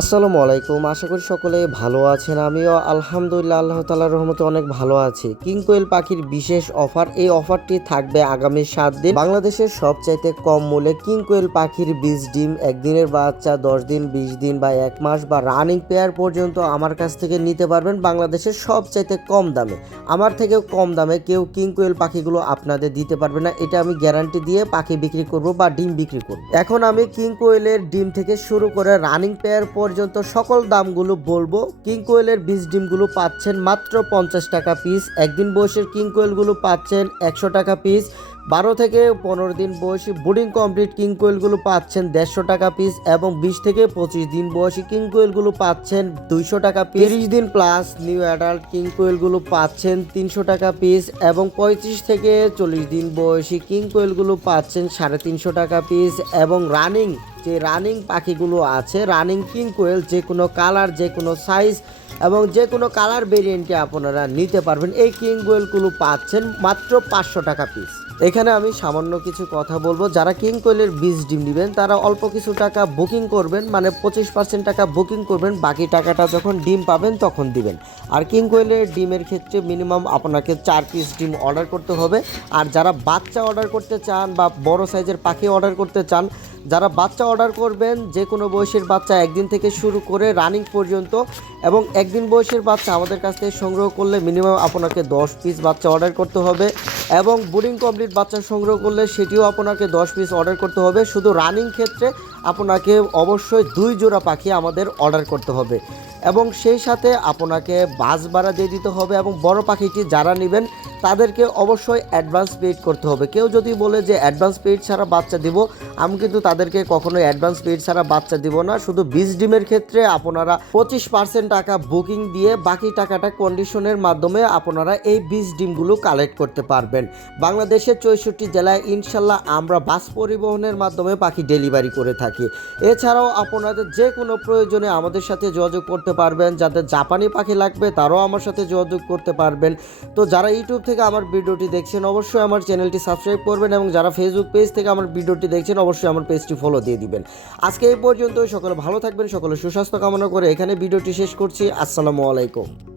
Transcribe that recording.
আসসালামু আলাইকুম। আশা করি সকলে ভালো আছেন। আমিও আলহামদুলিল্লাহ আল্লাহ তাআলার রহমতে অনেক ভালো আছি। কিং কোয়েল পাখির বিশেষ অফার, এই অফারটি থাকবে আগামী 7 দিন। বাংলাদেশের সবচাইতে কম মূল্যে কিং কোয়েল পাখির বীজ ডিম, একদিনের বাচ্চা, 10 দিন, 20 দিন বা 1 মাস বা রানিং পেয়ার পর্যন্ত আমার কাছ থেকে নিতে পারবেন বাংলাদেশের সবচাইতে কম দামে। আমার থেকেও কম দামে কেউ কিং কোয়েল পাখিগুলো আপনাদের দিতে পারবে না, এটা আমি গ্যারান্টি দিয়ে পাখি বিক্রি করব বা ডিম বিক্রি করব। এখন আমি কিং কোয়েলের ডিম থেকে শুরু করে রানিং পেয়ার পর্যন্ত সকল দামগুলো বলবো। কিং কোয়েলের বীজ ডিমগুলো পাচ্ছেন মাত্র 50 টাকা পিস। একদিন বয়সের কিং কোয়েলগুলো পাচ্ছেন 100 টাকা পিস। 12 থেকে 15 দিন বয়সী বোর্ডিং কমপ্লিট কিং কোয়েলগুলো পাচ্ছেন 150 টাকা পিস এবং 20 থেকে 25 দিন বয়সী কিং কোয়েলগুলো পাচ্ছেন 200 টাকা পিস। 30 দিন প্লাস নিউ অ্যাডাল্ট কিং কোয়েলগুলো পাচ্ছেন 300 টাকা পিস এবং 35 থেকে 40 দিন বয়সী কিং কোয়েলগুলো পাচ্ছেন 350 টাকা পিস। এবং যে রানিং পাখিগুলো আছে, রানিং কিং কোয়েল যে কোনো কালার, যে কোনো সাইজ এবং যে কোনো কালার ভেরিয়েন্টে আপনারা নিতে পারবেন। এই কিং কোয়েলগুলো পাচ্ছেন মাত্র 500 টাকা পিস। এখানে আমি সামান্য কিছু কথা বলবো। যারা কিং কোয়েলের বীজ ডিম নেবেন তারা অল্প কিছু টাকা বুকিং করবেন, মানে 25% টাকা বুকিং করবেন, বাকি টাকাটা যখন ডিম পাবেন তখন দিবেন। আর কিং কোয়েলের ডিমের ক্ষেত্রে মিনিমাম আপনাকে 4 পিস ডিম অর্ডার করতে হবে। আর যারা বাচ্চা অর্ডার করতে চান বা বড় সাইজের পাখি অর্ডার করতে চান, যারা বাচ্চা অর্ডার করবেন, যে কোনো বয়সের বাচ্চা একদিন থেকে শুরু করে রানিং পর্যন্ত, এবং একদিন বয়সের বাচ্চা আমাদের কাছ থেকে সংগ্রহ করলে মিনিমাম আপনাকে 10 পিস বাচ্চা অর্ডার করতে হবে এবং বোর্ডিং কমপ্লিট বাচ্চা সংগ্রহ করলে সেটিও আপনাকে 10 পিস অর্ডার করতে হবে। শুধু রানিং ক্ষেত্রে আপনাকে অবশ্যই 2 জোড়া পাখি আমাদের অর্ডার করতে হবে এবং সেই সাথে আপনাকে বাস ভাড়া দিয়ে দিতে হবে। এবং বড় পাখিটি যারা নেবেন তাদেরকে অবশ্যই অ্যাডভান্স পেড করতে হবে। কেউ যদি বলে যে অ্যাডভান্স পেড ছাড়া বাচ্চা দিব, আমি কিন্তু তাদেরকে কখনোই অ্যাডভান্স পেড ছাড়া বাচ্চা দিব না। শুধু বীজ ডিমের ক্ষেত্রে আপনারা 25% টাকা বুকিং দিয়ে বাকি টাকাটা কন্ডিশনের মাধ্যমে আপনারা এই বীজ ডিমগুলো কালেক্ট করতে পারবেন। বাংলাদেশের 64 জেলায় ইনশাল্লাহ আমরা বাস পরিবহনের মাধ্যমে পাখি ডেলিভারি করে থাকি। এছাড়াও আপনাদের যে কোনো প্রয়োজনে আমাদের সাথে যোগাযোগ করতে পারবেন। যাদের জাপানি পাখি লাগবে তারাও আমার সাথে যোগাযোগ করতে পারবেন। তো যারা ইউটিউব থেকে আমার ভিডিওটি দেখছেন অবশ্যই আমার চ্যানেলটি সাবস্ক্রাইব করবেন এবং যারা ফেসবুক পেজ থেকে আমার ভিডিওটি দেখছেন অবশ্যই আমার পেজটি ফলো দিয়ে দিবেন। আজকে এই পর্যন্ত, সকলে ভালো থাকবেন, সকলে সুস্বাস্থ্য কামনা করে এখানে ভিডিওটি শেষ করছি। আসসালামু আলাইকুম।